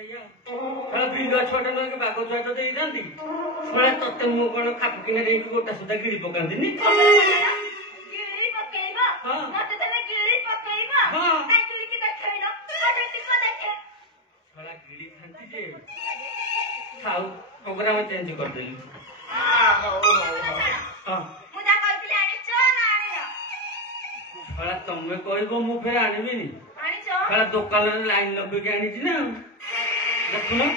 ବିଲ ଛୁଆଟା ନୁହେଁ ବାଘ ଛୁଆଟା ଦେଇଥାନ୍ତି ଶୁଣା ତତେ ମୁଁ କଣ ଖାପ କିନା ଦେଇକି ଗୋଟା ସୁଧା ଗିଳି ପକାନ୍ତିନି ଗିଳିଥାନ୍ତି ଯେ ଥାଉ ପ୍ରୋଗ୍ରାମ ଚେଞ୍ଜ କରିଦେଲି ତମେ କହିବ ମୁଁ ଫେରେ ଆଣିବିନି ଦୋକାନରେ ଲାଇନ ଲଗେଇକି ଆଣିଛି ନା ଦେଖୁନ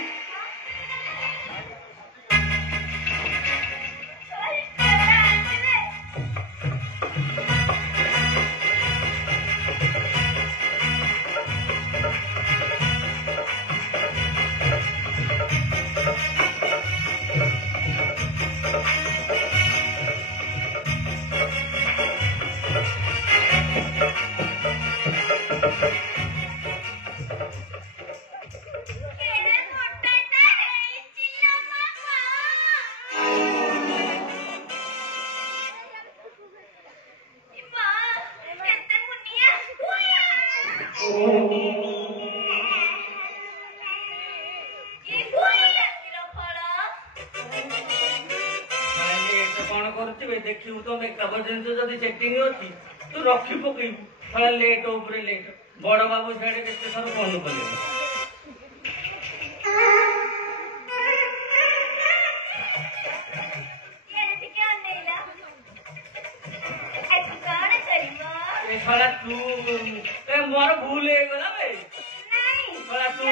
देखिए तो मेकअप जिन जदि सेटिंग अच्छी तू रखी पकेबू थोड़ा लेट ऊपर लेट बड़ बाबू सियाड़े केते थर फोन कले तू मोर भूल हो गला बे तू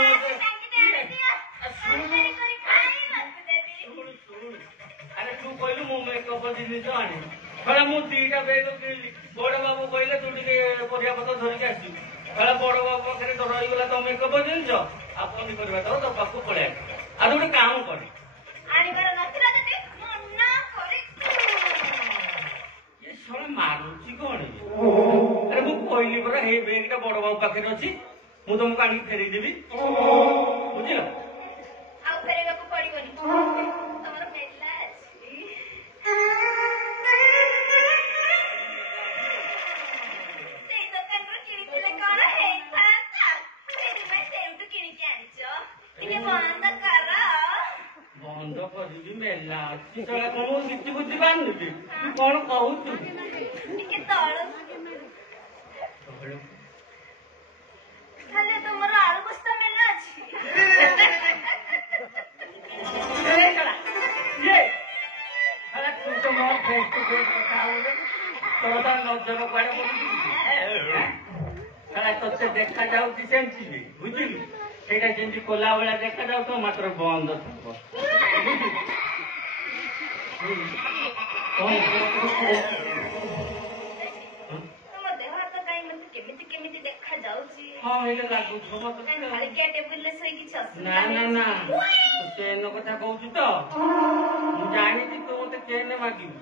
अरे तू कहलु मो मेकअप जिनिस आने थोड़ा मु दीटा बेग किणली बड़ बाबू कहले तू टिके परिया पत्र धरिक आसू थोड़ा बड़ बाबू पाखे तो रहीगला तो मेकअप जिनिस आ पनीपरिया तो तो पाखु पड़े आ गोटे काम कर मारुची कौन अरे मु कहली परा हे बेगटा बड़ बाबू पाखे अच्छी मु तुमको आनी फेर देवी बुझल बंद कर मेला अच्छी चला कौन किसी बुझी पारनी तू कौन कहू तुमर आलू बस्ता मेला अछि ये अरे तू तो मोर फेस टू फेस कथा होले तोरा नजर पड़े अरे तोते देखा जाउची सेमती बुझिलु सेटा जेंती कोला वाला देखा जाउ तो मात्र बंद थको हाँ हेले लागू मत ना ना ना चेन कथा कहू तो मु जानी तू मत चेन मागिबू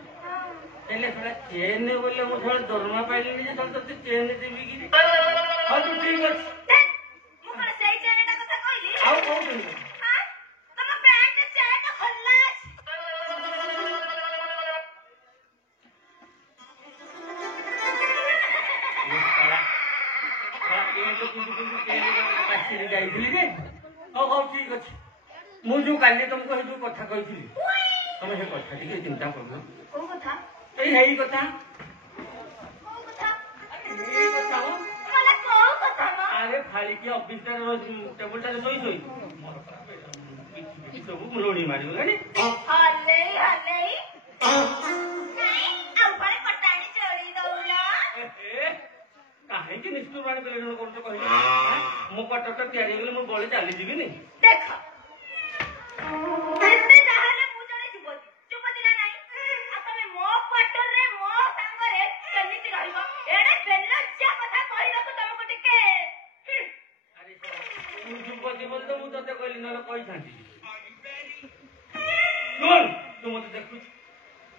हेले थोड़ा चेन बोले मु थोड़ा दरमा पाइली जे तो चेन देबी कि हां तू ठीक अछि मु पर सही चेनटा कथा कहली आउ कहू हां तम पैंट चेन खोलला ठीक अच्छे मुझे काली तुमको जो कथा कही तुम से कथा टी चिंता कर अरे फाड़ी की ऑफिस टेबल टा सोई सोई सब लोड़ी मार कहीं निष्ठुर प्राणी प्रेरण कर मो पटक तैयारी हो मो बड़े चली जी देख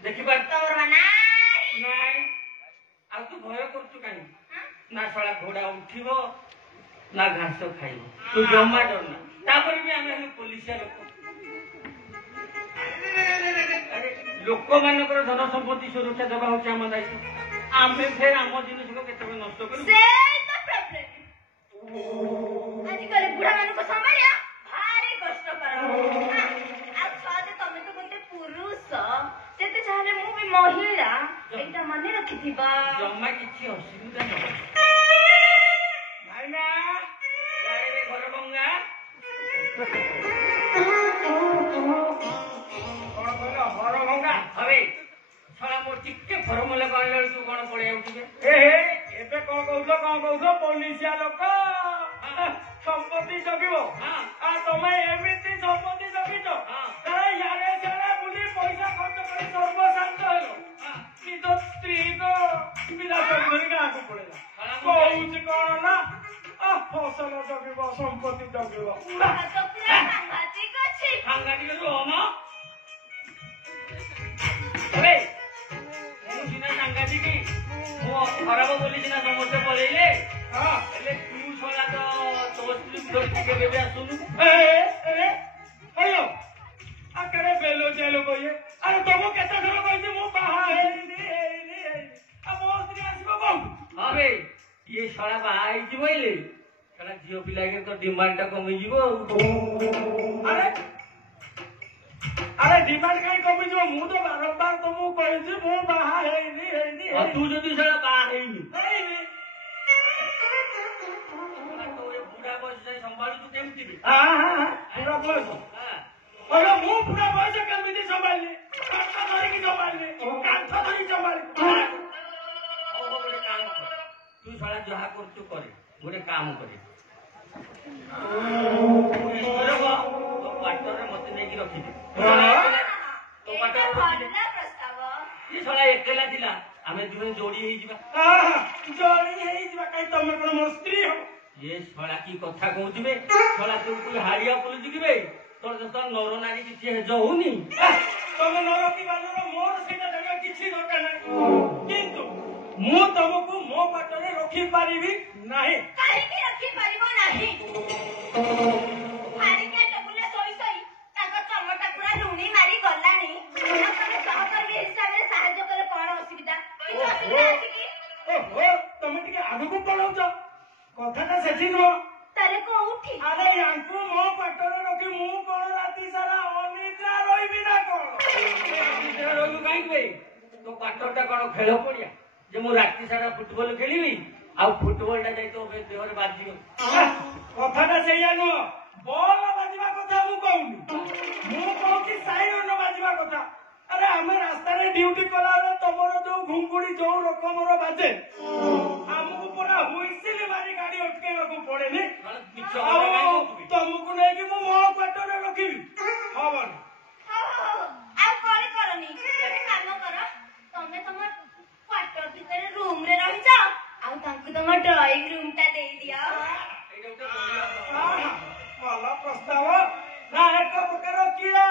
देखी तू भय कर ना शाला घोड़ा उठिब ना घास खाइब तू जमा डरना तापर भी आम पुलिसिया लोक मानकर धन संपत्ति सुरक्षा देवा हूँ आम दायित्व आम फिर आम जिन को केत नष्ट कर बुढ़ा मान संभालिया କହିଲ ହର ଭଙ୍ଗା હવે ଛଡ଼ା ମୋର ଟିକେ ଫର୍ମୁଲା କହିଲା ବେଳକୁ ତୁ କ'ଣ ପଳେଇ ଆଉଛୁ ଏବେ କଣ କହୁଛ ପୋଲିସିଆ ଲୋକ ସମ୍ପତ୍ତି ଜଗିବ ତମେ ଏମିତି ସମ୍ପତ୍ତି ଜଗିଛ ଇଆଡେ ସିଆଡେ ବୁଲି ପଇସା ଖର୍ଚ୍ଚ କରି ସର୍ବଶାନ୍ତ ହେଲ ନିଜ ସ୍ତ୍ରୀଙ୍କ ବିଲାସ ଧରି ଗାଁକୁ ପଳେଇଲା କହୁଛି କଣ ନା ଫସଲ ଜଗିବ ସମ୍ପତ୍ତି ଜଗିବ ସାଂଘାତିକ ରୁହମ હવે ମୁଁ ସିନା ସାଂଘାତିକ ମୁଁ ଖରାପ ବୋଲି ସିନା ସମସ୍ତେ ପଳେଇଲେ ହେଲେ ତୁ ଛଡ଼ା ତ ତୋ ସ୍ତ୍ରୀକୁ ଧରିକି କେବେ ବି ଆସୁନୁ ଆକାରେ ବେଲ ଚାଲ କହିଏ ଆରେ ତମକୁ କେତେ ଥର କହିଛି ମୁଁ ବାହା ହେଇନି ଆଉ ମୋ ସ୍ତ୍ରୀ ଆସିବ କୋଉଠୁ હવે ଇଏ ଶଳା ବାହା ହେଇଛି ବୋଇଲେ ଶଳା ଝିଅ ପିଲାକେ ତ ଡିମାଣ୍ଡଟା କମିଯିବ ଆରେ ଡିମାଣ୍ଡ କାହିଁ କମିଯିବ ମୁଁ ତ ବାରମ୍ବାର ତମକୁ କହିଛି ମୁଁ ବାହା ହେଇନି ତୁ ଯଦି ଶଳା ବାହା ହେଇନି ବୁଢା ବୟସ ଯାଇ ସମ୍ଭାଳୁଛୁ କେମିତି ପୁରା ବୟସ ମୁଁ ପୁରା ବୟସ କେମିତି ସମ୍ଭାଳିଲି କାଠ ଧରିକି ସମ୍ଭାଳିଲି କାଠ ଧରିକି ସମ୍ଭାଳିଲି ଗୋଟେ କାମ କର ତୁ ଶଳା ଯାହା କରୁଛୁ କରେ ଗୋଟେ କାମ କରେ ତୋ ପାଟରେ ମତେ ନେଇକି ରଖିଦେ ତୋ ପାଟରେ ରଖିଦେ ସେ ଶଳା ଏକେଲା ଥିଲା ଆମେ ଦୁହେଁ ଯୋଡି ହେଇଯିବା ତମେ କଣ ମୋ ସ୍ତ୍ରୀ ହବ ये शला की कथा कहूची बे शला तू कोई हाड़िया पुलिस की बे तोर तो नर नारी किछि हेज होनी तमे नर की बानर मोर सेटा जगह किछि दरकार नै किंतु मु तुमको मो पाटरे रखी पारिबी नाही काहे की रखी परिबो नाही हारिका टेबुले सोई सोई ताको चमटा पूरा लुणी मारी गलानी तमे सहकर्मी हिसाब रे सहाय्य करे कोन असुविधा किछ असुविधा अछि की ओहो तमे टिके आगु को पळौछ कथाटा सेठी नुह तारे कोउठी अरे यांकु मो पाटरे रखी मु कोन राती सारा अनिद्रा रहिबी ना कोन अनिद्रा रहू काई बे तो पाटरटा कोन खेल पड़िया जे मु राती सारा फुटबॉल खेलिबी आ फुटबॉलटा जाई तो देहर बाजियो कथाटा सेया नुह बॉल बाजिबा कथा मु कहूनी मु कहूची साइरन बाजिबा कथा अरे हमें रास्ता रे ड्यूटी कला रे तमरो जो घुंगुड़ी जो रकमरो बाजे हमको पूरा हुइसिल मारी गाड़ी अटकेवा को पड़ेनी तुमको नहीं कि मो क्वार्टर रखिबी हवन आ कोली करनी एटे काम करो तमे तमर क्वार्टर भीतर रूम रे रहि जाओ आ तांको तमर ड्राइंग रूम ता दे दिया वाला प्रस्ताव ना एक प्रकार कीड़ा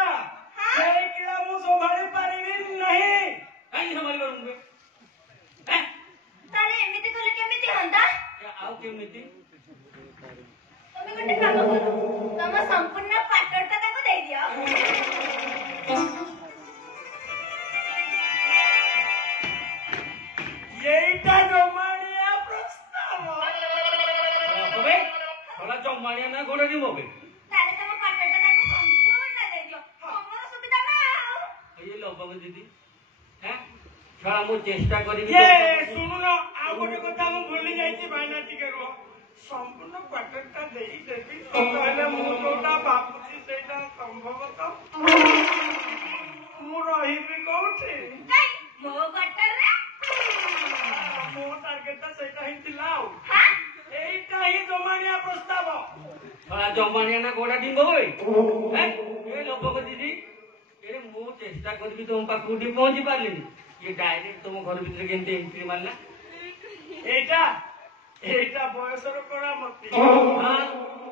সেই कीड़ा मु संभाली पारिबी नहीं काई संभाली करूंगे तारे एमिति कले केमिति हंदा आउ केमिति तमे गटे काम करो तम संपूर्ण क्वार्टर ता ताको दे दियो येटा जमानिया प्रस्ताव होबे थोड़ा जमानिया ना गोड़े दी मोबे तारे तम क्वार्टर ता ताको संपूर्ण दे दियो हमर सुविधा ना ये लोबग दीदी हैं छड़ा मु चेष्टा करी ये सुनो आ गोटे कथा मु भूली जाईची भाईना टिके रो संपूर्ण क्वार्टर ता देई देबी कहले मु कोटा बापूजी सेटा संभव तो मु रहिबी कोठी मो क्वार्टर रे मो टार्गेट ता सेटा ही दिलाओ हां एटा ही जमानिया प्रस्ताव थोड़ा जमानिया ना गोड़ा डिंगो होय हैं ये लोबग दीदी एरे मु चेष्टा करबी तुम पाकुडी पहुंची पारलिनी ये डायरेक्ट तुम घर भीतर केंते एंट्री मारला एटा एटा बयसर करामती हां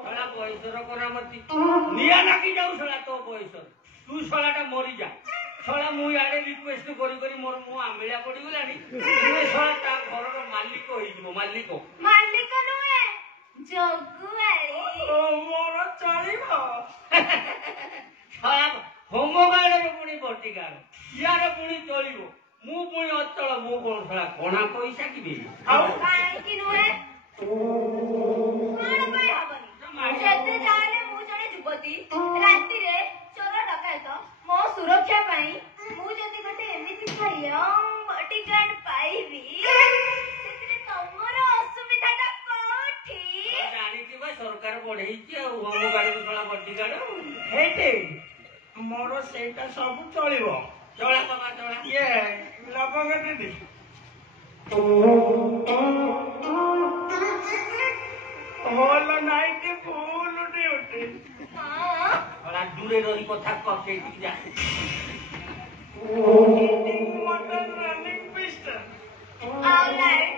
थोड़ा बयसर करामती निया नाकी जाऊ छला तो बयसर तू छलाटा मरी जा छला मु याडे रिक्वेस्ट करी करी मोर मु आमिळा पड़ी गलानी ए छला ता घरर मालिक होई जीवो मालिक नुए जगुआरी ओ मोर चलिबो छला होमगाड़ पुणी बटिगाड़ यार पुणी चलिबो मु पुणी अचल मु कोन छला कोना पैसा कि बे आउ काहे कि नुए कोन पई हबनी जते जाले मु जणे जुबती राती रे चोर डकायत मो सुरक्षा पाई मु जति गटे एमिति भयं बॉडीगार्ड पाइबी सेतिरे तमरो असुविधाटा कोठी जानी कि ବା ସରକାର ବଢେଇଛି ଆଉ ହୋମ ଗାର୍ଡକୁ ଶଳା ବଡି ଗାର୍ଡ ହେଇଟି ମୋର ସେଇଟା ସବୁ ଚଳିବ ଚଳା ବାବା ଚଳା ଇଏ ଲବଙ୍ଗ ଦିଦି ହୋଲ ନାଇଟ୍ ଫୁଲ ଡ୍ୟୁଟି ହଁ ଶଳା ଦୂରେ ରହି କଥା କହ ସେଇଠିକି ଯା Eating mutton running pistol ଆଉ ଲାଇଟ୍